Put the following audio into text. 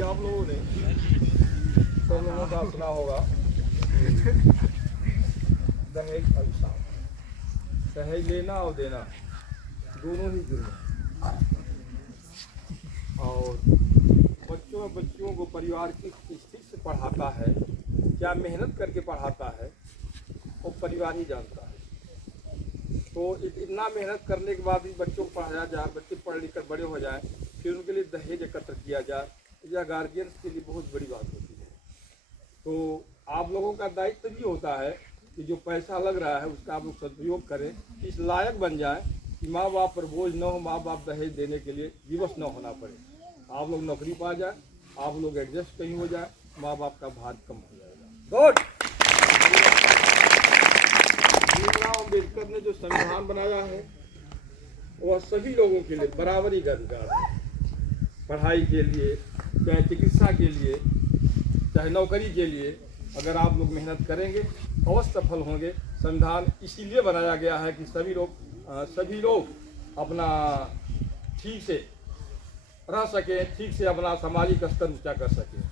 अभी आप लोगों ने सब लोगों का सुना होगा दहेज अभिशाप। दहेज लेना और देना दोनों ही जुर्म है। और बच्चों को परिवार की स्थिति से पढ़ाता है, क्या मेहनत करके पढ़ाता है वो परिवार ही जानता है। तो इतना मेहनत करने के बाद भी बच्चों को पढ़ाया जाए, बच्चे पढ़ लिख कर बड़े हो जाए, फिर उनके लिए दहेज एकत्र किया जाए, यह गार्जियंस के लिए बहुत बड़ी बात होती है। तो आप लोगों का दायित्व भी होता है कि जो पैसा लग रहा है उसका आप लोग सदुपयोग करें, इस लायक बन जाए कि माँ बाप पर बोझ न हो, माँ बाप दहेज देने के लिए विवश न होना पड़े। आप लोग नौकरी पा जाए, आप लोग एडजस्ट कहीं हो जाए, माँ बाप का भार कम हो जाएगा। गुड। भीमराव अम्बेडकर ने जो संविधान बनाया है वह सभी लोगों के लिए बराबरी का अधिकार है। पढ़ाई के लिए, चाहे चिकित्सा के लिए, चाहे नौकरी के लिए, अगर आप लोग मेहनत करेंगे अवश्य सफल होंगे। संविधान इसीलिए बनाया गया है कि सभी लोग अपना ठीक से रह सकें, ठीक से अपना सामाजिक स्तर ऊंचा कर सकें।